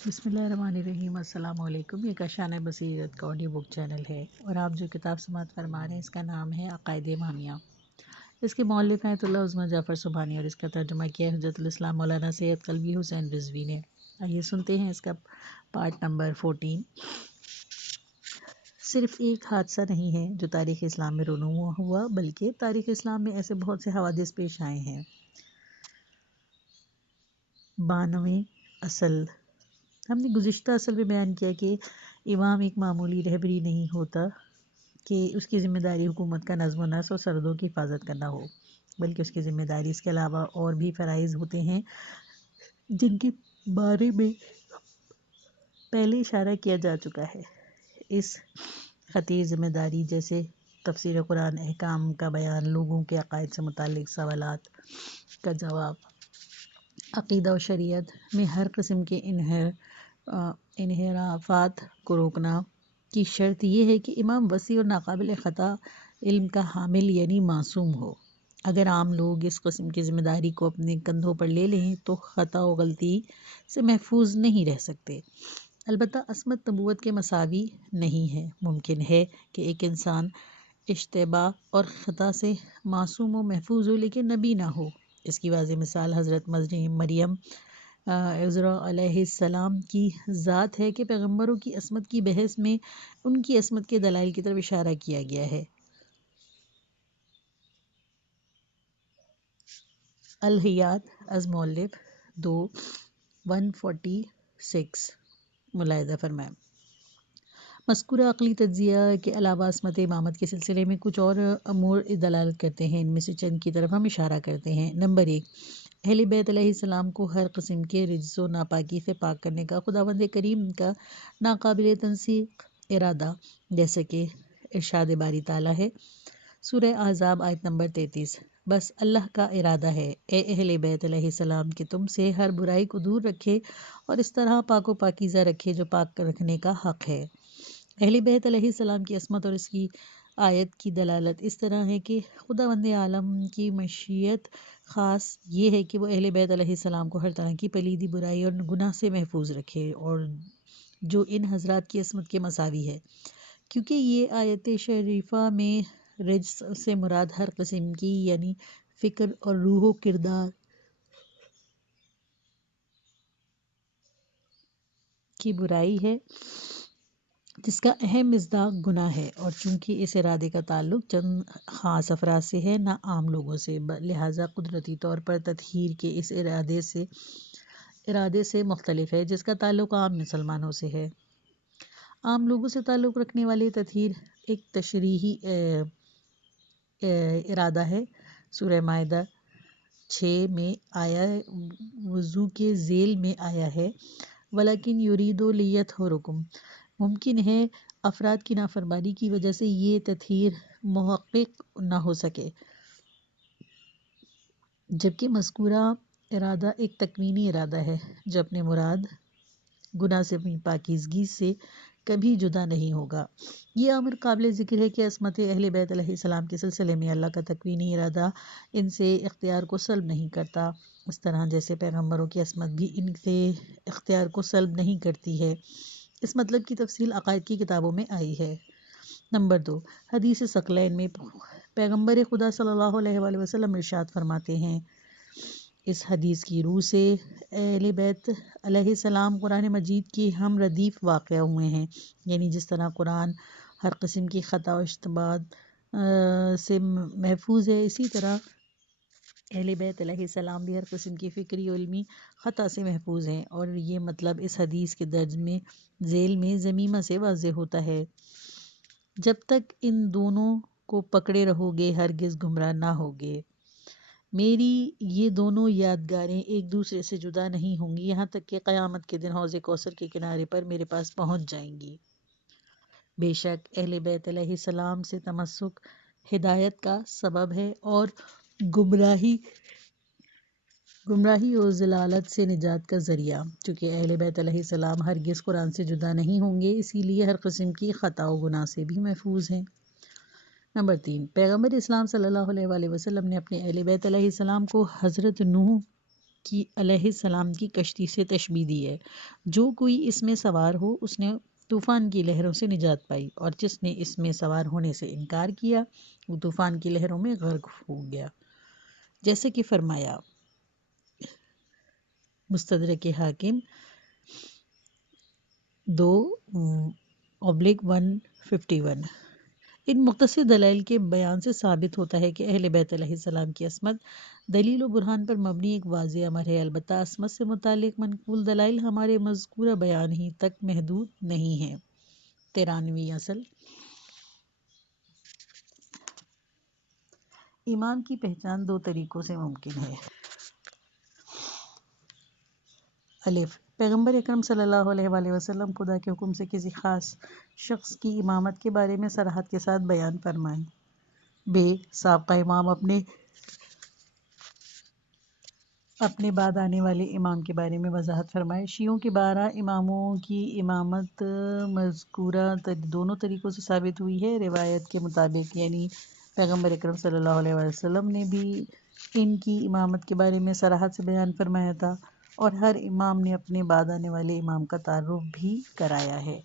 بسم اللہ الرحمن الرحیم۔ السلام علیکم۔ یہ کاشانہ بصیرت کا آڈیو بک چینل ہے اور آپ جو کتاب سماعت فرما رہے ہیں اس کا نام ہے عقائد امامیہ۔ اس کے مؤلف ہیں اللہ عثمان جعفر سبحانی اور اس کا ترجمہ کیا ہے حجت الاسلام مولانا سید قلبی حسین رضوی نے۔ آئیے سنتے ہیں اس کا پارٹ نمبر 14۔ صرف ایک حادثہ نہیں ہے جو تاریخ اسلام میں رونما ہوا، بلکہ تاریخ اسلام میں ایسے بہت سے حوادث پیش آئے ہیں۔ 92 اصل۔ ہم نے گزشتہ اصل میں بیان کیا کہ امام ایک معمولی رہبری نہیں ہوتا کہ اس کی ذمہ داری حکومت کا نظم و نسق اور سرحدوں کی حفاظت کرنا ہو، بلکہ اس کی ذمہ داری اس کے علاوہ اور بھی فرائض ہوتے ہیں جن کے بارے میں پہلے اشارہ کیا جا چکا ہے۔ اس خطیر ذمہ داری جیسے تفسیر قرآن، احکام کا بیان، لوگوں کے عقائد سے متعلق سوالات کا جواب، عقیدہ و شریعت میں ہر قسم کے انحرافات کو روکنا کی شرط یہ ہے کہ امام وسیع اور ناقابل خطا علم کا حامل یعنی معصوم ہو۔ اگر عام لوگ اس قسم کی ذمہ داری کو اپنے کندھوں پر لے لیں تو خطا و غلطی سے محفوظ نہیں رہ سکتے۔ البتہ عصمت نبوت کے مساوی نہیں ہے۔ ممکن ہے کہ ایک انسان اشتباہ اور خطا سے معصوم و محفوظ ہو لیکن نبی نہ ہو۔ اس کی واضح مثال حضرت مریم عذرا علیہ السلام کی ذات ہے کہ پیغمبروں کی عصمت کی بحث میں ان کی عصمت کے دلائل کی طرف اشارہ کیا گیا ہے۔ الہیات از مؤلف 146 ملاحظہ فرمائیں۔ مذکورہ عقلی تجزیہ کے علاوہ عصمت امامت کے سلسلے میں کچھ اور امور دلالت کرتے ہیں۔ ان میں سے چند کی طرف ہم اشارہ کرتے ہیں۔ نمبر 1، اہل بیت علیہ السلام کو ہر قسم کے رجس و ناپاکی سے پاک کرنے کا خداوند کریم کا ناقابل تنسیق ارادہ، جیسے کہ ارشاد باری تعالیٰ ہے سورہ احزاب آیت نمبر 33، بس اللہ کا ارادہ ہے اے اہل بیت علیہ السلام کہ تم سے ہر برائی کو دور رکھے اور اس طرح پاک و پاکیزہ رکھے جو پاک رکھنے کا حق ہے۔ اہل بیت علیہ السلام کی عصمت اور اس کی آیت کی دلالت اس طرح ہے کہ خداوند عالم کی مشیت خاص یہ ہے کہ وہ اہل بیت علیہ السلام کو ہر طرح کی پلیدی، برائی اور گناہ سے محفوظ رکھے، اور جو ان حضرات کی عصمت کے مساوی ہے، کیونکہ یہ آیت شریفہ میں رجس سے مراد ہر قسم کی یعنی فکر اور روح و کردار کی برائی ہے جس کا اہم مصداق گناہ ہے، اور چونکہ اس ارادے کا تعلق چند خاص افراد سے ہے نہ عام لوگوں سے، لہٰذا قدرتی طور پر تطہیر کے اس ارادے سے مختلف ہے جس کا تعلق عام مسلمانوں سے ہے۔ عام لوگوں سے تعلق رکھنے والی تطہیر ایک تشریحی ارادہ ہے۔ سورہ مائدہ 6 میں آیا وضو کے ذیل میں آیا ہے وَلَكِنْ يُرِيدُ لِيَطْهِرَكُمْ۔ ممکن ہے افراد کی نافرمانی کی وجہ سے یہ تطہیر محقق نہ ہو سکے، جبکہ مذکورہ ارادہ ایک تکوینی ارادہ ہے جو اپنے مراد گناہ سے اپنی پاکیزگی سے کبھی جدا نہیں ہوگا۔ یہ امر قابل ذکر ہے کہ عصمت اہل بیت علیہ السلام کے سلسلے میں اللہ کا تکوینی ارادہ ان سے اختیار کو سلب نہیں کرتا، اس طرح جیسے پیغمبروں کی عصمت بھی ان سے اختیار کو سلب نہیں کرتی ہے۔ اس مطلب کی تفصیل عقائد کی کتابوں میں آئی ہے۔ نمبر 2، حدیث ثقلین میں پیغمبر خدا صلی اللہ علیہ وآلہ وسلم ارشاد فرماتے ہیں، اس حدیث کی روح سے اہل بیت علیہ السلام قرآن مجید کی ہم ردیف واقع ہوئے ہیں، یعنی جس طرح قرآن ہر قسم کی خطا و اشتباہ سے محفوظ ہے، اسی طرح اہل بیت علیہ السلام بھی ہر قسم کی فکری و علمی خطا سے محفوظ ہیں، اور یہ مطلب اس حدیث کے درج میں ذیل میں ضمیمہ سے واضح ہوتا ہے۔ جب تک ان دونوں کو پکڑے رہو گے ہرگز گمراہ نہ ہوگے۔ میری یہ دونوں یادگاریں ایک دوسرے سے جدا نہیں ہوں گی یہاں تک کہ قیامت کے دن حوض کوثر کے کنارے پر میرے پاس پہنچ جائیں گی۔ بے شک اہل بیت علیہ السلام سے تمسک ہدایت کا سبب ہے اور گمراہی اور ضلالت سے نجات کا ذریعہ۔ چونکہ اہل بیت علیہ السلام ہرگز قرآن سے جدا نہیں ہوں گے، اسی لیے ہر قسم کی خطا و گناہ سے بھی محفوظ ہیں۔ نمبر 3، پیغمبر اسلام صلی اللہ علیہ وآلہ وسلم نے اپنے اہل بیت علیہ السلام کو حضرت نوح کی علیہ السلام کی کشتی سے تشبیہ دی ہے۔ جو کوئی اس میں سوار ہو اس نے طوفان کی لہروں سے نجات پائی، اور جس نے اس میں سوار ہونے سے انکار کیا وہ طوفان کی لہروں میں غرق ہو گیا۔ جیسے کہ فرمایا مستدرک حاکم 2/151۔ ان مختصر دلائل کے بیان سے ثابت ہوتا ہے کہ اہل بیت علیہ السلام کی عصمت دلیل و برہان پر مبنی ایک واضح امر ہے، البتہ عصمت سے متعلق منقول دلائل ہمارے مذکورہ بیان ہی تک محدود نہیں ہیں۔ 93 اصل امام کی پہچان دو طریقوں سے ممکن ہے۔ الف، پیغمبر اکرم صلی اللہ علیہ وآلہ وسلم خدا کے حکم سے کسی خاص شخص کی امامت کے بارے میں صراحت کے ساتھ بیان فرمائیں۔ ب، سابقہ امام اپنے بعد آنے والے امام کے بارے میں وضاحت فرمائے۔ شیعوں کے 12 اماموں کی امامت مذکورہ دونوں طریقوں سے ثابت ہوئی ہے۔ روایت کے مطابق یعنی پیغمبر اکرم صلی اللہ علیہ وآلہ وسلم نے بھی ان کی امامت کے بارے میں صراحت سے بیان فرمایا تھا، اور ہر امام نے اپنے بعد آنے والے امام کا تعارف بھی کرایا ہے۔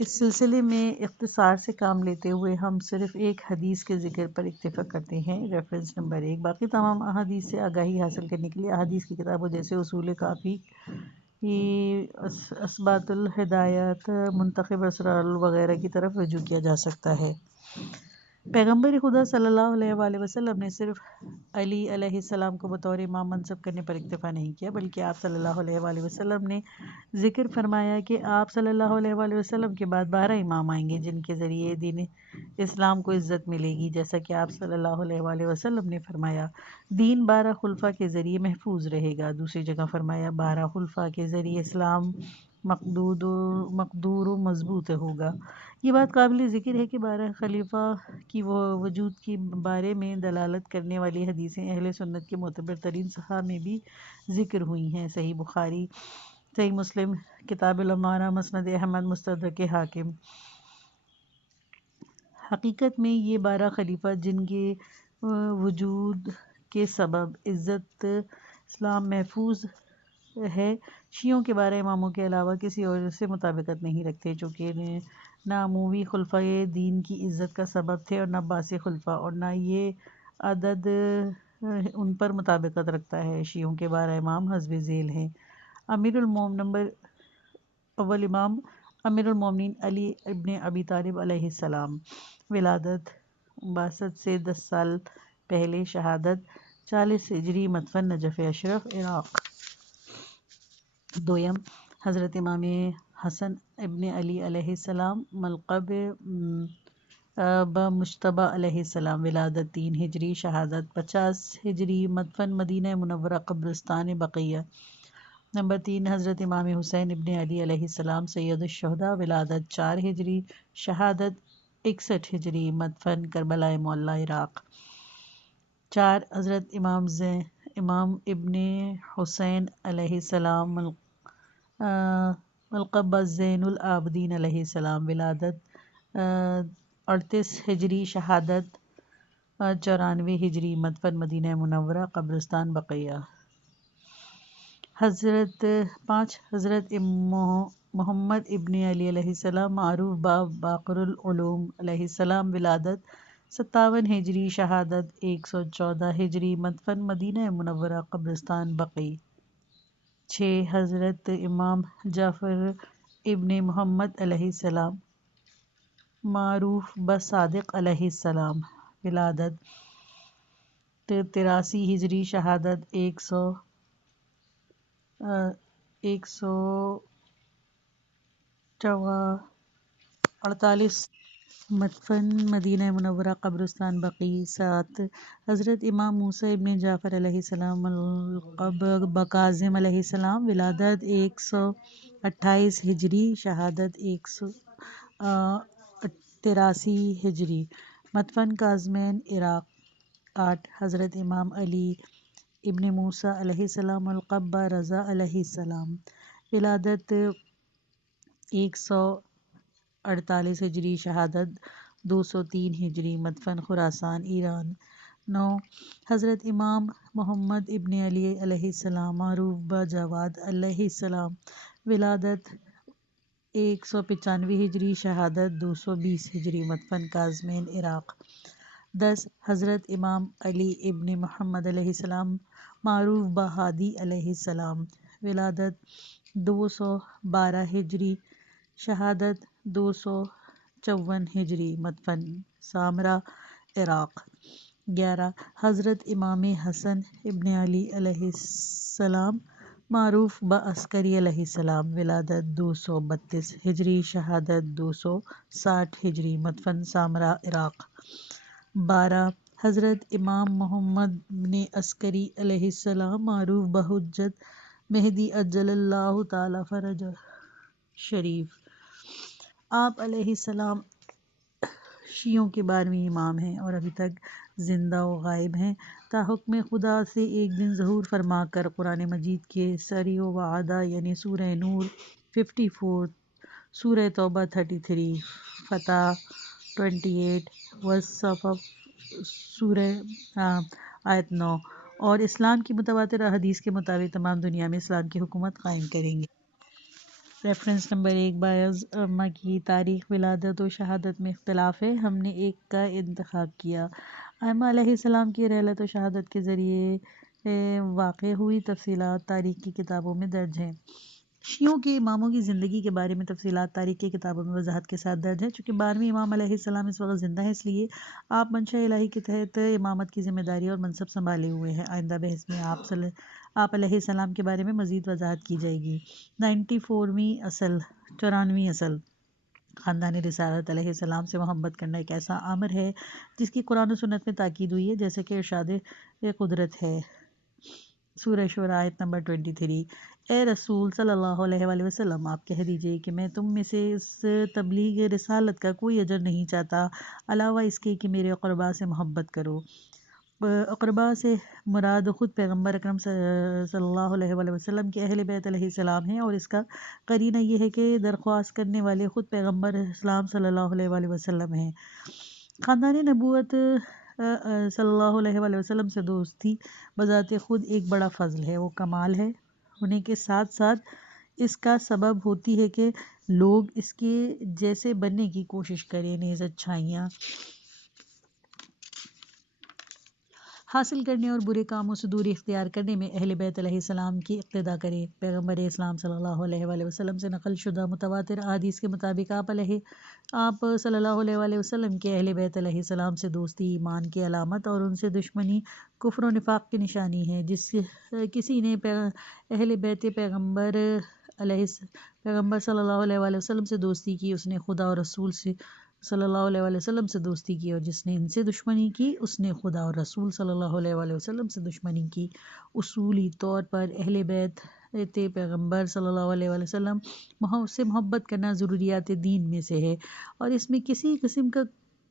اس سلسلے میں اختصار سے کام لیتے ہوئے ہم صرف ایک حدیث کے ذکر پر اکتفا کرتے ہیں۔ ریفرنس نمبر 1، باقی تمام احادیث سے آگاہی حاصل کرنے کے لیے احادیث کی کتابوں جیسے اصول کافی، اثبات الہدایات، منتخب اسرار وغیرہ کی طرف رجوع کیا جا سکتا ہے۔ پیغمبر خدا صلی اللہ علیہ وآلہ وسلم نے صرف علی علیہ السلام کو بطور امام منصب کرنے پر اکتفا نہیں کیا، بلکہ آپ صلی اللہ علیہ وآلہ وسلم نے ذکر فرمایا کہ آپ صلی اللہ علیہ وآلہ وسلم کے بعد 12 امام آئیں گے جن کے ذریعے دین اسلام کو عزت ملے گی، جیسا کہ آپ صلی اللہ علیہ وآلہ وسلم نے فرمایا دین 12 خلفاء کے ذریعے محفوظ رہے گا۔ دوسری جگہ فرمایا 12 خلفاء کے ذریعے اسلام مقدور و مضبوط ہوگا۔ یہ بات قابل ذکر ہے کہ 12 خلیفہ کی وجود کے بارے میں دلالت کرنے والی حدیثیں اہل سنت کے معتبر ترین صحاح میں بھی ذکر ہوئی ہیں۔ صحیح بخاری، صحیح مسلم، کتاب الامارہ، مسند احمد، مستدرک حاکم۔ حقیقت میں یہ 12 خلیفہ جن کے وجود کے سبب عزت اسلام محفوظ ہے، شیعوں کے 12 اماموں کے علاوہ کسی اور سے مطابقت نہیں رکھتے، چونکہ نہ اموی خلفاء دین کی عزت کا سبب تھے اور نہ عباسی خلفاء، اور نہ یہ عدد ان پر مطابقت رکھتا ہے۔ شیعوں کے 12 امام حسب ذیل ہیں۔ نمبر اول امام امیر المومنین علی ابن ابی طالب علیہ السلام، ولادت 62 سے 10 سال پہلے، شہادت 40 ہجری، مدفن نجف اشرف، عراق۔ دویم، حضرت امام حسن ابن علی علیہ السلام، ملقب بمجتبی علیہ السلام، ولادت 3 ہجری، شہادت 50 ہجری، مدفن مدینہ منورہ قبرستان بقیہ۔ نمبر 3، حضرت امام حسین ابن علی علیہ السلام، سید الشہداء، ولادت 4 ہجری، شہادت 61 ہجری، مدفن کربلائے معلیٰ، عراق۔ 4، حضرت امام ابن حسین علیہ السلام، ملقب زین العابدین علیہ السلام، ولادت 38 ہجری، شہادت 94 ہجری، مدفن مدینہ منورہ قبرستان بقیہ۔ 5، حضرت محمد ابن علی علیہ السلام، معروف باقر العلوم علیہ السلام، ولادت 57 ہجری، شہادت 114 ہجری، مدفن مدینہ منورہ قبرستان بقیع۔ 6، حضرت امام جعفر ابن محمد علیہ السلام، معروف بصادق علیہ السلام، ولادت 83 ہجری، شہادت 148، مدفن مدینہ منورہ قبرستان بقیع۔ 7، حضرت امام موسیٰ ابن جعفر علیہ السلام، ملقب بکاظم علیہ السلام، ولادت 128 ہجری، شہادت 183 ہجری، مدفن کاظمین، عراق۔ 8، حضرت امام علی ابن موسیٰ علیہ السلام، ملقب رضا علیہ السلام، ولادت 148 ہجری، شہادت 203 ہجری، مدفن خراسان، ایران۔ 9 حضرت امام محمد ابن علی علیہ السلام معروف بجواد علیہ السلام، ولادت 195 ہجری، شہادت 220 ہجری، مدفن کاظمین عراق۔ 10 حضرت امام علی ابن محمد علیہ السلام معروف بہادی علیہ السلام، ولادت 212 ہجری، شہادت 254 ہجری، مدفن سامرا عراق۔ 11 حضرت امام حسن ابن علی علیہ السلام معروف بعسکری علیہ السلام، ولادت 232 ہجری، شہادت 260 ہجری، مدفن سامرا عراق۔ 12 حضرت امام محمد بن عسکری علیہ السلام معروف بحجت مہدی عجل اللہ تعالی فرجہ شریف۔ آپ علیہ السلام شیعوں کے 12ویں امام ہیں اور ابھی تک زندہ و غائب ہیں، تا حکم خدا سے ایک دن ظہور فرما کر قرآن مجید کے سری و وعدہ یعنی سورہ نور 54، سورہ توبہ 33، فتح 28، والصفف سورہ آیت 9 اور اسلام کی متواتر احادیث کے مطابق تمام دنیا میں اسلام کی حکومت قائم کریں گے۔ ریفرنس نمبر 1 بعض ائمہ کی تاریخ ولادت و شہادت میں اختلاف ہے، ہم نے ایک کا انتخاب کیا۔ ائمہ علیہ السلام کی رحلت و شہادت کے ذریعے واقع ہوئی تفصیلات تاریخ کی کتابوں میں درج ہیں۔ شیعوں کے اماموں کی زندگی کے بارے میں تفصیلات تاریخ کی کتابوں میں وضاحت کے ساتھ درج ہیں۔ چونکہ 12ویں امام علیہ السلام اس وقت زندہ ہیں، اس لیے آپ منشاء الہی کے تحت امامت کی ذمہ داری اور منصب سنبھالے ہوئے ہیں۔ آئندہ بحث میں آپ علیہ السلام کے بارے میں مزید وضاحت کی جائے گی۔ 94ویں اصل خاندان رسالت علیہ السلام سے محبت کرنا ایک ایسا امر ہے جس کی قرآن و سنت میں تاکید ہوئی ہے، جیسے کہ ارشاد قدرت ہے۔ سورہ شورى آیت نمبر 23۔ اے رسول صلی اللہ علیہ وآلہ وسلم، آپ کہہ دیجئے کہ میں تم میں سے اس تبلیغ رسالت کا کوئی اجر نہیں چاہتا علاوہ اس کے کہ میرے اقربا سے محبت کرو۔ اقربا سے مراد خود پیغمبر اکرم صلی اللہ علیہ وآلہ وسلم کے اہل بیت علیہ السلام ہیں، اور اس کا قرینہ یہ ہے کہ درخواست کرنے والے خود پیغمبر اسلام صلی اللہ علیہ وآلہ وسلم ہیں۔ خاندان نبوت صلی اللہ علیہ وآلہ وسلم سے دوستی بذات خود ایک بڑا فضل ہے، وہ کمال ہے، ہونے کے ساتھ ساتھ اس کا سبب ہوتی ہے کہ لوگ اس کے جیسے بننے کی کوشش کریں، نیز اچھائیاں حاصل کرنے اور برے کاموں سے دوری اختیار کرنے میں اہل بیت علیہ السلام کی اقتداء کریں۔ پیغمبر اسلام صلی اللہ علیہ وآلہ وسلم سے نقل شدہ متواتر احادیث کے مطابق آپ صلی اللہ علیہ وآلہ وسلم کے اہل بیت علیہ السلام سے دوستی ایمان کی علامت اور ان سے دشمنی کفر و نفاق کی نشانی ہے۔ جس کسی نے اہل بیت پیغمبر صلی اللہ علیہ وآلہ وسلم سے دوستی کی، اس نے خدا اور رسول سے صلی اللہ علیہ وآلہ وسلم سے دوستی کی، اور جس نے ان سے دشمنی کی اس نے خدا اور رسول صلی اللہ علیہ وآلہ وسلم سے دشمنی کی۔ اصولی طور پر اہل بیت پیغمبر صلی اللہ علیہ وآلہ وسلم سے محبت کرنا ضروریات دین میں سے ہے، اور اس میں کسی قسم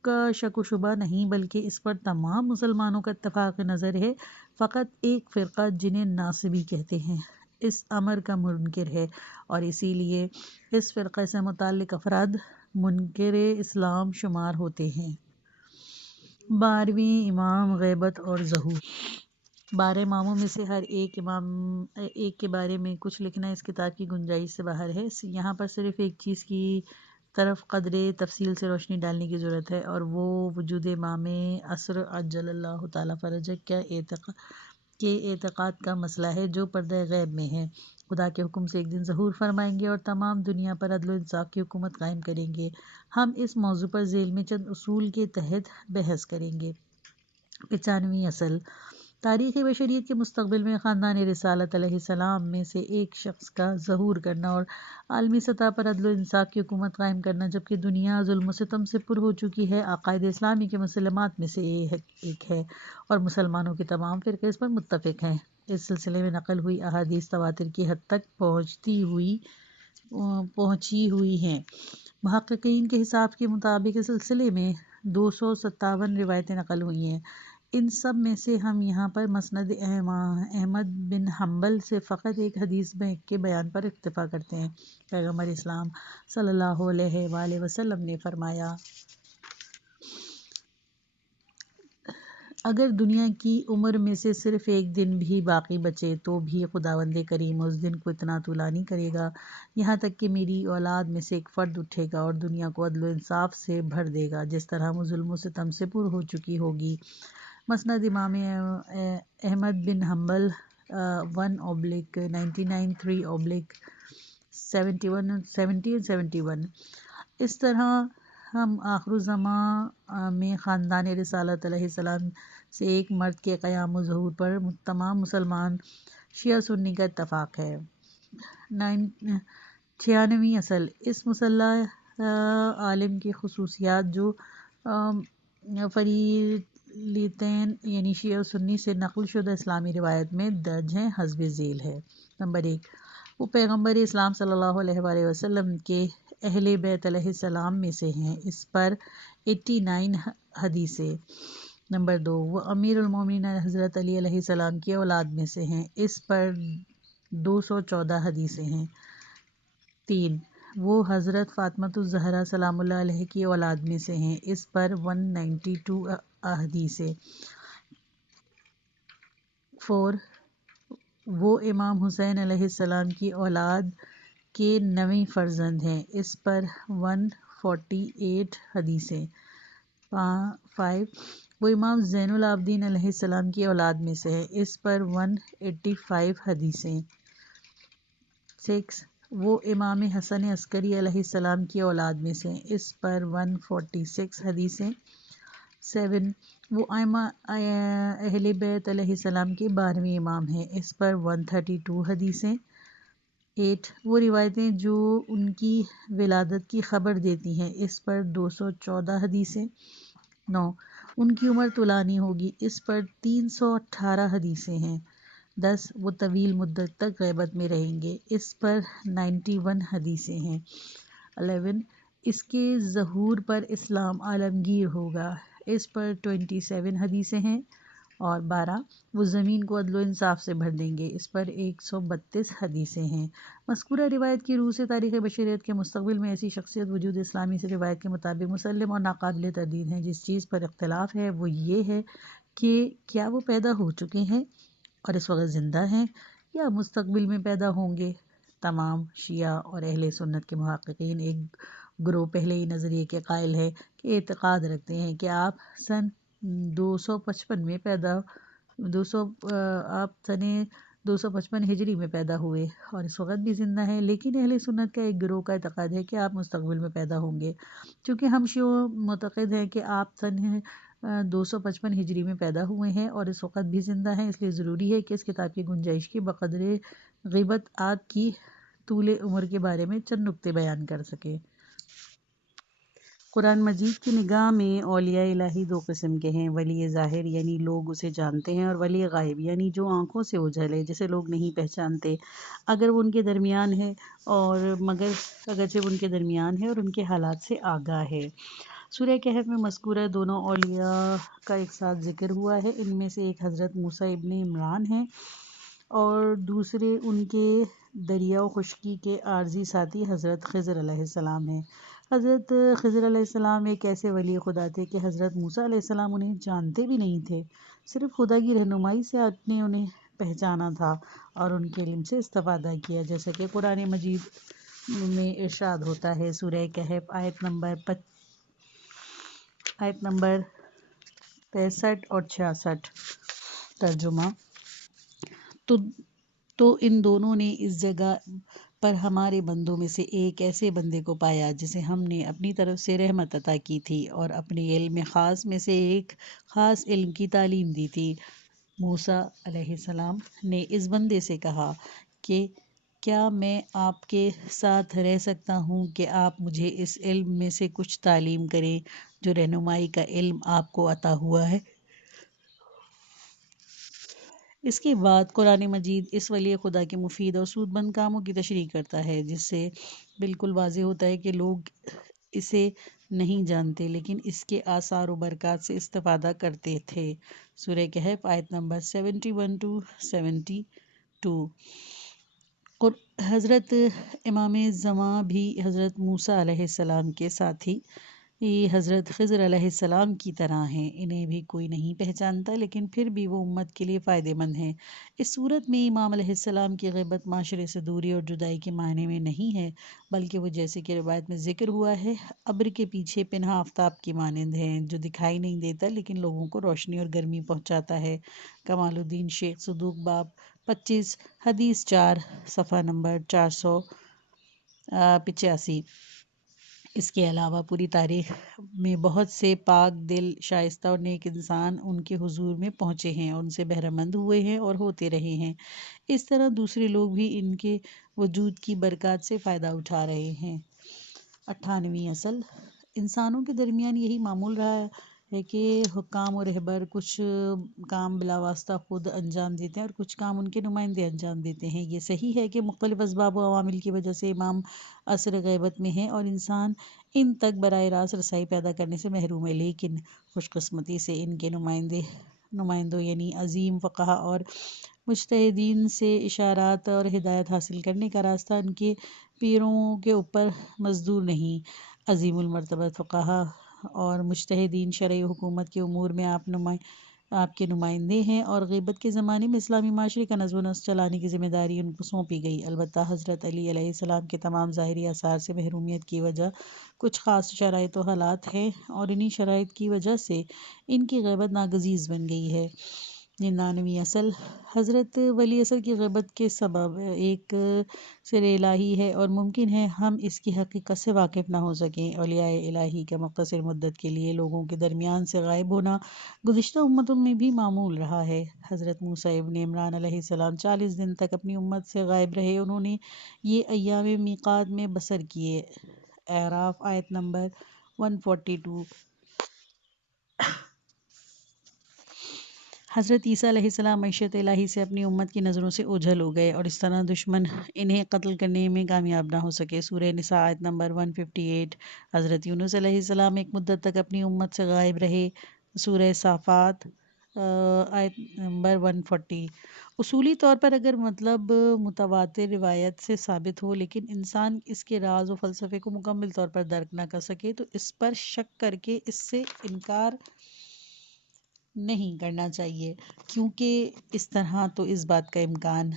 کا شک و شبہ نہیں، بلکہ اس پر تمام مسلمانوں کا اتفاق نظر ہے۔ فقط ایک فرقہ جنہیں ناصبی کہتے ہیں اس امر کا منکر ہے، اور اسی لیے اس فرقہ سے متعلق افراد منکر اسلام شمار ہوتے ہیں۔ 12ویں امام غیبت اور ظہور۔ 12 اماموں میں سے ہر ایک کے بارے میں کچھ لکھنا اس کتاب کی گنجائش سے باہر ہے۔ یہاں پر صرف ایک چیز کی طرف قدرے تفصیل سے روشنی ڈالنے کی ضرورت ہے، اور وہ وجود امام عصر عجل اللہ تعالی فرجہ کے اعتقاد کا مسئلہ ہے، جو پردہ غیب میں ہے۔ خدا کے حکم سے ایک دن ظہور فرمائیں گے اور تمام دنیا پر عدل و انصاف کی حکومت قائم کریں گے۔ ہم اس موضوع پر ذیل میں چند اصول کے تحت بحث کریں گے۔ 95ویں اصل تاریخ بشریت کے مستقبل میں خاندان رسالت علیہ السلام میں سے ایک شخص کا ظہور کرنا اور عالمی سطح پر عدل و انصاف کی حکومت قائم کرنا، جبکہ دنیا ظلم و ستم سے پر ہو چکی ہے، عقائد اسلامی کے مسلمات میں سے ایک ہے، اور مسلمانوں کے تمام فرقے اس پر متفق ہیں۔ اس سلسلے میں نقل ہوئی احادیث تواتر کی حد تک پہنچی ہوئی ہیں۔ محققین کے حساب کے مطابق اس سلسلے میں 257 روایتیں نقل ہوئی ہیں۔ ان سب میں سے ہم یہاں پر مسند احمد بن حنبل سے فقط ایک حدیث کے بیان پر اکتفا کرتے ہیں۔ پیغمبر اسلام صلی اللہ علیہ وآلہ وسلم نے فرمایا، اگر دنیا کی عمر میں سے صرف ایک دن بھی باقی بچے تو بھی خداوند کریم اس دن کو اتنا طولانی کرے گا یہاں تک کہ میری اولاد میں سے ایک فرد اٹھے گا اور دنیا کو عدل و انصاف سے بھر دے گا جس طرح وہ ظلم و ستم سے پر ہو چکی ہوگی۔ مسند امام احمد بن حنبل 1/99 3/71 اس طرح ہم آخر الزماں میں خاندان رسالت علیہ السلام سے ایک مرد کے قیام و ظہور پر تمام مسلمان شیعہ سنی کا اتفاق ہے۔ 96 اصل اس مسلح عالم کی خصوصیات جو فریقین یعنی شیعہ و سنی سے نقل شدہ اسلامی روایت میں درج ہیں حسب ذیل ہے۔ نمبر 1، وہ پیغمبر اسلام صلی اللہ علیہ وآلہ وسلم کے اہل بیت علیہ السلام میں سے ہیں، اس پر 89 حدیثیں۔ نمبر 2، وہ امیر المومنین حضرت علی علیہ السلام کی اولاد میں سے ہیں، اس پر 214 حدیثیں ہیں۔ 3، وہ حضرت فاطمۃ الزہرا سلام اللہ علیہ کی اولاد میں سے ہیں، اس پر 192 حدیثیں۔ 4، وہ امام حسین علیہ السلام کی اولاد کے 9ویں فرزند ہیں، اس پر 148 حدیثیں۔ 5، وہ امام زین العابدین علیہ السلام کی اولاد میں سے ہے، اس پر 185 حدیثیں۔ 6، وہ امام حسن عسکری علیہ السلام کی اولاد میں سے ہیں، اس پر 146 حدیثیں۔ 7، وہ ائمہ اہل بیت علیہ السلام کے 12ویں امام ہیں، اس پر 132 حدیثیں۔ 8، وہ روایتیں جو ان کی ولادت کی خبر دیتی ہیں، اس پر 214 حدیثیں۔ 9، ان کی عمر طولانی ہوگی، اس پر 318 حدیثیں ہیں۔ 10، وہ طویل مدت تک غیبت میں رہیں گے، اس پر 91 حدیثیں ہیں۔ 11، اس کے ظہور پر اسلام عالمگیر ہوگا، اس پر 27 حدیثیں ہیں۔ اور 12، وہ زمین کو عدل و انصاف سے بھر دیں گے، اس پر 132 حدیثیں ہیں۔ مذکورہ روایت کی روح سے تاریخ بشریت کے مستقبل میں ایسی شخصیت وجود اسلامی سے روایت کے مطابق مسلم اور ناقابل تردید ہیں۔ جس چیز پر اختلاف ہے وہ یہ ہے کہ کیا وہ پیدا ہو چکے ہیں اور اس وقت زندہ ہیں یا مستقبل میں پیدا ہوں گے۔ تمام شیعہ اور اہل سنت کے محققین ایک گروہ پہلے ہی نظریے کے قائل ہے کہ اعتقاد رکھتے ہیں کہ آپ سن 255 میں آپ سن 255 ہجری میں پیدا ہوئے اور اس وقت بھی زندہ ہیں، لیکن اہل سنت کا ایک گروہ کا اعتقاد ہے کہ آپ مستقبل میں پیدا ہوں گے۔ چونکہ ہم شیعہ معتقد ہیں کہ آپ سن 255 ہجری میں پیدا ہوئے ہیں اور اس وقت بھی زندہ ہیں، اس لیے ضروری ہے کہ اس کتاب کی گنجائش کی بقدر غیبت آپ کی طول عمر کے بارے میں چند نکتے بیان کر سکیں۔ قرآن مجید کی نگاہ میں اولیاء الہی دو قسم کے ہیں، ولی ظاہر یعنی لوگ اسے جانتے ہیں، اور ولی غائب یعنی جو آنکھوں سے اوجھل ہے، جسے لوگ نہیں پہچانتے اگر وہ ان کے درمیان ہے اگرچہ وہ ان کے درمیان ہے اور ان کے حالات سے آگاہ ہے۔ سورہ کہف میں مذکورہ دونوں اولیاء کا ایک ساتھ ذکر ہوا ہے، ان میں سے ایک حضرت موسیٰ ابن عمران ہیں اور دوسرے ان کے دریا و خشکی کے عارضی ساتھی حضرت خضر علیہ السلام ہیں۔ حضرت خضر علیہ السلام ایک ایسے ولی خدا تھے کہ حضرت موسیٰ علیہ السلام انہیں جانتے بھی نہیں تھے، صرف خدا کی رہنمائی سے آپ نے انہیں پہچانا تھا اور ان کے علم سے استفادہ کیا، جیسا کہ قرآن مجید میں ارشاد ہوتا ہے۔ سورہ کہف آیت نمبر 65 اور 66 ترجمہ۔ تو ان دونوں نے اس جگہ پر ہمارے بندوں میں سے ایک ایسے بندے کو پایا جسے ہم نے اپنی طرف سے رحمت عطا کی تھی اور اپنے علم خاص میں سے ایک خاص علم کی تعلیم دی تھی۔ موسیٰ علیہ السلام نے اس بندے سے کہا کہ کیا میں آپ کے ساتھ رہ سکتا ہوں کہ آپ مجھے اس علم میں سے کچھ تعلیم کریں جو رہنمائی کا علم آپ کو عطا ہوا ہے۔ اس کے بعد قرآن مجید اس ولی خدا کے مفید اور سود مند کاموں کی تشریح کرتا ہے، جس سے بالکل واضح ہوتا ہے کہ لوگ اسے نہیں جانتے لیکن اس کے آثار و برکات سے استفادہ کرتے تھے۔ سورہ کہف آیت نمبر 71-72۔ حضرت امام زمان بھی حضرت موسیٰ علیہ السلام کے ساتھی یہ حضرت خضر علیہ السلام کی طرح ہیں، انہیں بھی کوئی نہیں پہچانتا لیکن پھر بھی وہ امت کے لیے فائدہ مند ہیں۔ اس صورت میں امام علیہ السلام کی غیبت معاشرے سے دوری اور جدائی کے معنی میں نہیں ہے، بلکہ وہ جیسے کہ روایت میں ذکر ہوا ہے ابر کے پیچھے پنہا آفتاب کی مانند ہیں جو دکھائی نہیں دیتا لیکن لوگوں کو روشنی اور گرمی پہنچاتا ہے۔ کمال الدین شیخ صدوق باب 25 حدیث 4 صفحہ نمبر 485۔ اس کے علاوہ پوری تاریخ میں بہت سے پاک دل شائستہ اور نیک انسان ان کے حضور میں پہنچے ہیں اور ان سے بہرہ مند ہوئے ہیں اور ہوتے رہے ہیں۔ اس طرح دوسرے لوگ بھی ان کے وجود کی برکات سے فائدہ اٹھا رہے ہیں۔ 98ویں اصل، انسانوں کے درمیان یہی معمول رہا ہے کہ حکام اور رہبر کچھ کام بلا واسطہ خود انجام دیتے ہیں اور کچھ کام ان کے نمائندے انجام دیتے ہیں۔ یہ صحیح ہے کہ مختلف اسباب و عوامل کی وجہ سے امام عصر غیبت میں ہیں اور انسان ان تک براہ راست رسائی پیدا کرنے سے محروم ہے، لیکن خوش قسمتی سے ان کے نمائندوں یعنی عظیم فقہا اور مجتہدین سے اشارات اور ہدایت حاصل کرنے کا راستہ ان کے پیروں کے اوپر مزدور نہیں۔ عظیم المرتبہ فقہا اور مجتہدین شرعی حکومت کے امور میں آپ کے نمائندے ہیں اور غیبت کے زمانے میں اسلامی معاشرے کا نظم و نسق چلانے کی ذمہ داری ان کو سونپی گئی۔ البتہ حضرت علی علیہ السلام کے تمام ظاہری آثار سے محرومیت کی وجہ کچھ خاص شرائط و حالات ہیں اور انہی شرائط کی وجہ سے ان کی غیبت ناگزیر بن گئی ہے۔ 99ویں اصل، حضرت ولی اصل کی غیبت کے سبب ایک سر الہی ہے اور ممکن ہے ہم اس کی حقیقت سے واقف نہ ہو سکیں۔ اولیاء الہی کا مختصر مدت کے لیے لوگوں کے درمیان سے غائب ہونا گزشتہ امتوں میں بھی معمول رہا ہے۔ حضرت موسیٰ ابن عمران علیہ السلام 40 دن تک اپنی امت سے غائب رہے، انہوں نے یہ ایام میقات میں بسر کیے۔ اعراف آیت نمبر 142۔ حضرت عیسیٰ علیہ السلام معیشت الہی سے اپنی امت کی نظروں سے اوجھل ہو گئے اور اس طرح دشمن انہیں قتل کرنے میں کامیاب نہ ہو سکے۔ سورہ نساء آیت نمبر 158۔ حضرت یونس علیہ السلام ایک مدت تک اپنی امت سے غائب رہے۔ سورہ صافات آیت نمبر 140۔ اصولی طور پر اگر مطلب متواتر روایت سے ثابت ہو لیکن انسان اس کے راز و فلسفے کو مکمل طور پر درک نہ کر سکے تو اس پر شک کر کے اس سے انکار نہیں کرنا چاہیے، کیونکہ اس طرح تو اس بات کا امکان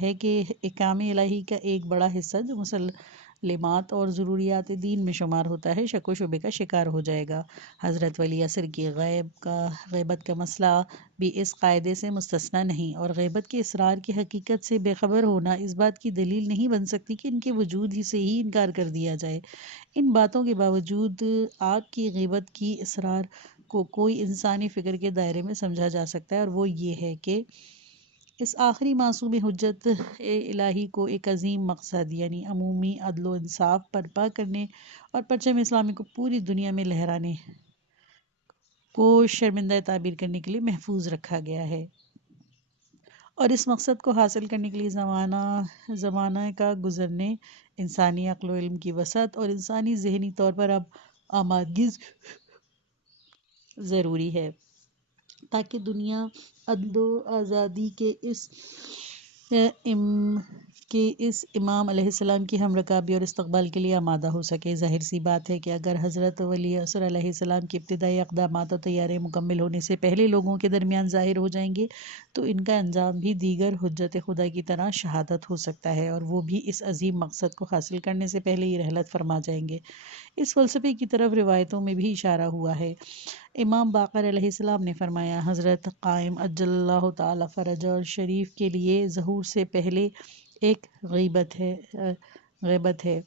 ہے کہ احکام الہی کا ایک بڑا حصہ جو مسلمات اور ضروریات دین میں شمار ہوتا ہے شک و شبہ کا شکار ہو جائے گا۔ حضرت ولی عصر کی غیبت کا مسئلہ بھی اس قاعدے سے مستثنی نہیں، اور غیبت کے اسرار کی حقیقت سے بے خبر ہونا اس بات کی دلیل نہیں بن سکتی کہ ان کے وجود ہی سے ہی انکار کر دیا جائے۔ ان باتوں کے باوجود آپ کی غیبت کی اسرار کو کوئی انسانی فکر کے دائرے میں سمجھا جا سکتا ہے، اور وہ یہ ہے کہ اس آخری معصوم حجت الہی کو ایک عظیم مقصد یعنی عمومی عدل و انصاف برپا کرنے اور پرچم اسلامی کو پوری دنیا میں لہرانے کو شرمندہ تعبیر کرنے کے لیے محفوظ رکھا گیا ہے، اور اس مقصد کو حاصل کرنے کے لیے زمانہ کا گزرنے، انسانی عقل و علم کی وسعت اور انسانی ذہنی طور پر اب آمادگی ضروری ہے تاکہ دنیا عدل و آزادی کے اس امام علیہ السلام کی ہم رکابی اور استقبال کے لیے آمادہ ہو سکے۔ ظاہر سی بات ہے کہ اگر حضرت ولی عصر علیہ السلام کی ابتدائی اقدامات اور تیاریاں مکمل ہونے سے پہلے لوگوں کے درمیان ظاہر ہو جائیں گے تو ان کا انجام بھی دیگر حجت خدا کی طرح شہادت ہو سکتا ہے، اور وہ بھی اس عظیم مقصد کو حاصل کرنے سے پہلے ہی رحلت فرما جائیں گے۔ اس فلسفے کی طرف روایتوں میں بھی اشارہ ہوا ہے۔ امام باقر علیہ السلام نے فرمایا، حضرت قائم عجل اللہ تعالی فرجہ شریف کے لیے ظہور سے پہلے ایک غیبت ہے۔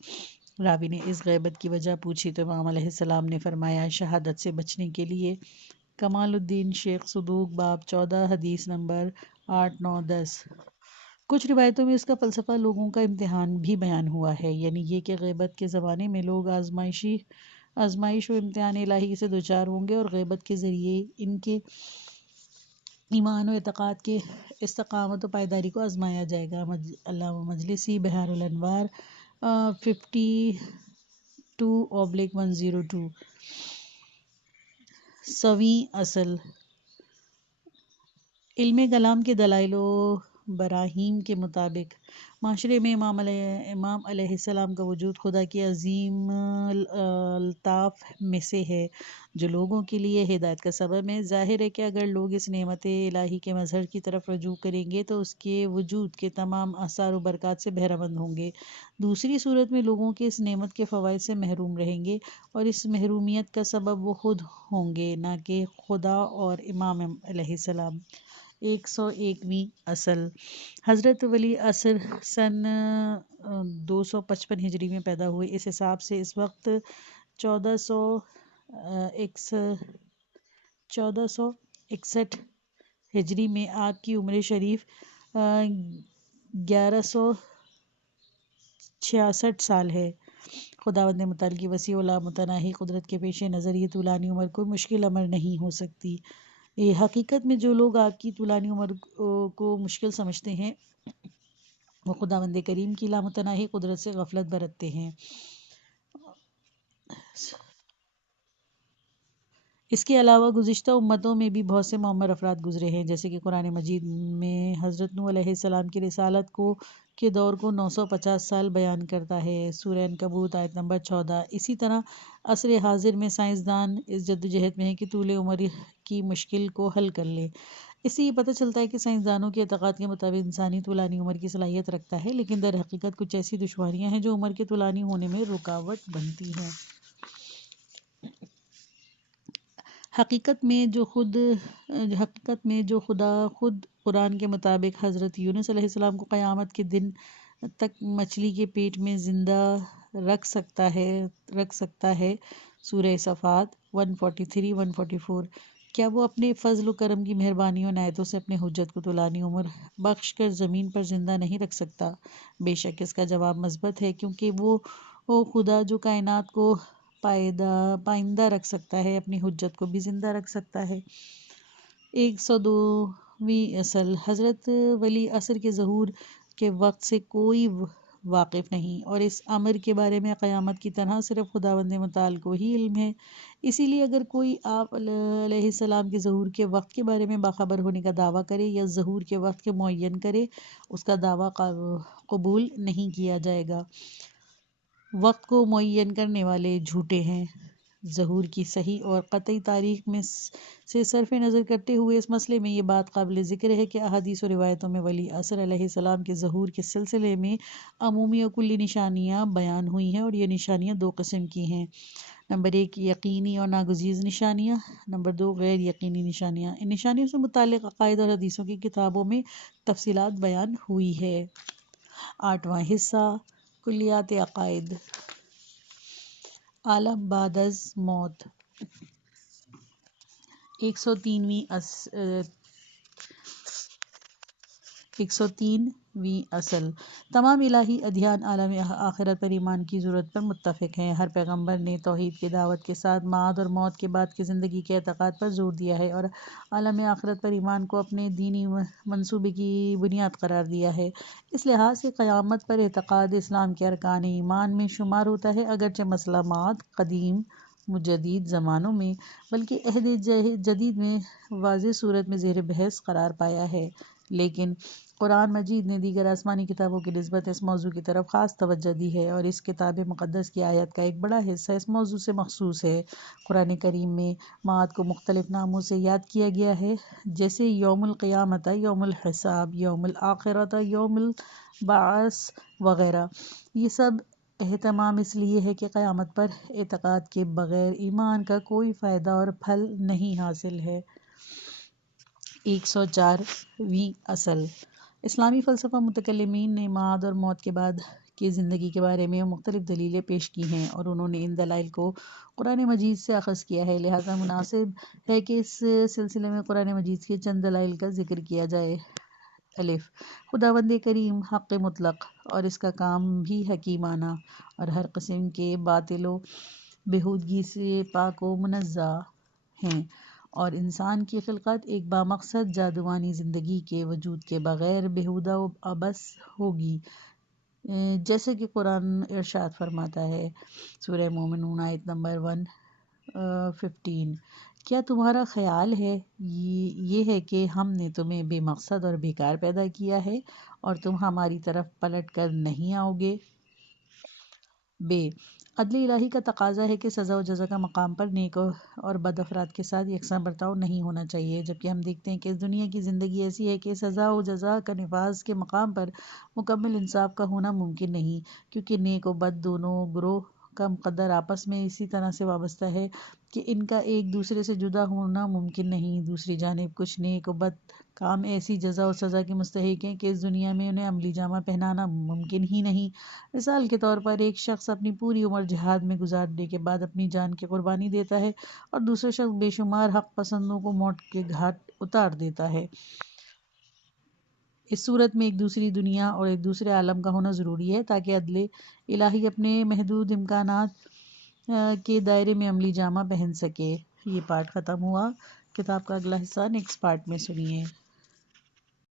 راوی نے اس غیبت کی وجہ پوچھی تو امام علیہ السلام نے فرمایا، شہادت سے بچنے کے لیے۔ کمال الدین شیخ صدوق باب 14 حدیث نمبر 8، 9، 10۔ کچھ روایتوں میں اس کا فلسفہ لوگوں کا امتحان بھی بیان ہوا ہے، یعنی یہ کہ غیبت کے زمانے میں لوگ آزمائش و امتحان الہی سے دوچار ہوں گے اور غیبت کے ذریعے ان کے ایمان و اعتقاد کے استقامت و پائیداری کو آزمایا جائے گا۔ علامہ مجلسی بحار الانوار 52/102۔ 100ویں اصل، علم کلام کے دلائل و براہیم کے مطابق معاشرے میں امام علیہ السلام کا وجود خدا کی عظیم الطاف میں سے ہے جو لوگوں کے لیے ہدایت کا سبب ہے۔ ظاہر ہے کہ اگر لوگ اس نعمت الہی کے مظہر کی طرف رجوع کریں گے تو اس کے وجود کے تمام آثار و برکات سے بہرہ مند ہوں گے۔ دوسری صورت میں لوگوں کے اس نعمت کے فوائد سے محروم رہیں گے اور اس محرومیت کا سبب وہ خود ہوں گے نہ کہ خدا اور امام علیہ السلام۔ 101ویں اصل حضرت ولی عصر سن 255 ہجری میں پیدا ہوئے۔ اس حساب سے اس وقت 1461 ہجری میں آپ کی عمر شریف 1166 سال ہے۔ خداوند متعال کی وسیع و لامتناہی قدرت کے پیش نظر یہ طولانی عمر کوئی مشکل امر نہیں ہو سکتی۔ حقیقت میں جو لوگ آپ کی طولانی عمر کو مشکل سمجھتے ہیں وہ خداوند کریم کی لامتناہی قدرت سے غفلت برتتے ہیں۔ اس کے علاوہ گزشتہ امتوں میں بھی بہت سے معمر افراد گزرے ہیں، جیسے کہ قرآن مجید میں حضرت نوح علیہ السلام کی رسالت کے دور کو 950 سال بیان کرتا ہے۔ سورہ عنکبوت آیت نمبر 14۔ اسی طرح عصر حاضر میں سائنسدان اس جدوجہد میں ہیں کہ طول عمر کی مشکل کو حل کر لیں۔ اس سے یہ پتہ چلتا ہے کہ سائنسدانوں کے اعتقاد کے مطابق انسانی طولانی عمر کی صلاحیت رکھتا ہے، لیکن در حقیقت کچھ ایسی دشواریاں ہیں جو عمر کے طولانی ہونے میں رکاوٹ بنتی ہیں۔ حقیقت میں جو خدا خود قرآن کے مطابق حضرت یونس علیہ السلام کو قیامت کے دن تک مچھلی کے پیٹ میں زندہ رکھ سکتا ہے، سورہ صفات 143-144، کیا وہ اپنے فضل و کرم کی مہربانی و عنایتوں سے اپنے حجت کو طولانی عمر بخش کر زمین پر زندہ نہیں رکھ سکتا؟ بے شک اس کا جواب مثبت ہے، کیونکہ وہ خدا جو کائنات کو پائندہ رکھ سکتا ہے اپنی حجت کو بھی زندہ رکھ سکتا ہے۔ 102ویں اصل حضرت ولی عصر کے ظہور کے وقت سے کوئی واقف نہیں، اور اس امر کے بارے میں قیامت کی تنہا صرف خداوند متعال کو ہی علم ہے۔ اسی لیے اگر کوئی آپ علیہ السلام کے ظہور کے وقت کے بارے میں باخبر ہونے کا دعویٰ کرے یا ظہور کے وقت کے معین کرے، اس کا دعویٰ قبول نہیں کیا جائے گا۔ وقت کو معین کرنے والے جھوٹے ہیں۔ ظہور کی صحیح اور قطعی تاریخ میں سے صرف نظر کرتے ہوئے اس مسئلے میں یہ بات قابل ذکر ہے کہ احادیث و روایتوں میں ولی عصر علیہ السلام کے ظہور کے سلسلے میں عمومی و کلی نشانیاں بیان ہوئی ہیں، اور یہ نشانیاں دو قسم کی ہیں: نمبر 1 یقینی اور ناگزیر نشانیاں، نمبر 2 غیر یقینی نشانیاں۔ ان نشانیوں سے متعلق عقائد اور حدیثوں کی کتابوں میں تفصیلات بیان ہوئی ہے۔ 8واں حصہ کلیات عقائد۔ عالم بعد از موت۔ 103ویں اصل تمام الہی ادیان عالم آخرت پر ایمان کی ضرورت پر متفق ہیں۔ ہر پیغمبر نے توحید کی دعوت کے ساتھ معاد اور موت کے بعد کی زندگی کے اعتقاد پر زور دیا ہے اور عالم آخرت پر ایمان کو اپنے دینی منصوبے کی بنیاد قرار دیا ہے۔ اس لحاظ سے قیامت پر اعتقاد اسلام کے ارکان ایمان میں شمار ہوتا ہے، اگرچہ مسئلہ معاد قدیم و جدید زمانوں میں بلکہ عہد جدید میں واضح صورت میں زیر بحث قرار پایا ہے، لیکن قرآن مجید نے دیگر آسمانی کتابوں کی نسبت اس موضوع کی طرف خاص توجہ دی ہے، اور اس کتاب مقدس کی آیت کا ایک بڑا حصہ اس موضوع سے مخصوص ہے۔ قرآن کریم میں معاد کو مختلف ناموں سے یاد کیا گیا ہے، جیسے یوم القیامت، یوم الحساب، یوم الآخرۃ، یوم البعث وغیرہ۔ یہ سب اہتمام اس لیے ہے کہ قیامت پر اعتقاد کے بغیر ایمان کا کوئی فائدہ اور پھل نہیں حاصل ہے۔ 104ویں اصل اسلامی فلسفہ متکلمین نے معاد اور موت کے بعد کی زندگی کے بارے میں مختلف دلیلیں پیش کی ہیں، اور انہوں نے ان دلائل کو قرآن مجید سے اخذ کیا ہے، لہذا مناسب ہے کہ اس سلسلے میں قرآن مجید کے چند دلائل کا ذکر کیا جائے۔ خداوند کریم حق مطلق اور اس کا کام بھی حکیمانہ اور ہر قسم کے باطل و بیہودگی سے پاک و منزہ ہیں، اور انسان کی خلقت ایک بامقصد جادوانی زندگی کے وجود کے بغیر بیہودہ و عبث ہوگی، جیسے کہ قرآن ارشاد فرماتا ہے، سورہ مومنون آیت نمبر 115، کیا تمہارا خیال ہے یہ ہے کہ ہم نے تمہیں بے مقصد اور بیکار پیدا کیا ہے اور تم ہماری طرف پلٹ کر نہیں آؤ گے؟ بے، عدل الہی کا تقاضا ہے کہ سزا و جزا کا مقام پر نیک اور بد افراد کے ساتھ یکساں برتاؤ نہیں ہونا چاہیے، جبکہ ہم دیکھتے ہیں کہ اس دنیا کی زندگی ایسی ہے کہ سزا و جزا کا نفاذ کے مقام پر مکمل انصاف کا ہونا ممکن نہیں، کیونکہ نیک و بد دونوں گروہ کا مقدر آپس میں اسی طرح سے وابستہ ہے کہ ان کا ایک دوسرے سے جدا ہونا ممکن نہیں۔ دوسری جانب کچھ نیک و بد کام ایسی جزا و سزا کے مستحق ہیں کہ اس دنیا میں انہیں عملی جامہ پہنانا ممکن ہی نہیں۔ مثال کے طور پر ایک شخص اپنی پوری عمر جہاد میں گزارنے کے بعد اپنی جان کی قربانی دیتا ہے اور دوسرا شخص بے شمار حق پسندوں کو موت کے گھاٹ اتار دیتا ہے۔ اس صورت میں ایک دوسری دنیا اور ایک دوسرے عالم کا ہونا ضروری ہے تاکہ عدل الہی اپنے محدود امکانات کے دائرے میں عملی جامہ پہن سکے۔ یہ پارٹ ختم ہوا۔ کتاب کا اگلا حصہ نیکسٹ پارٹ میں سنیے۔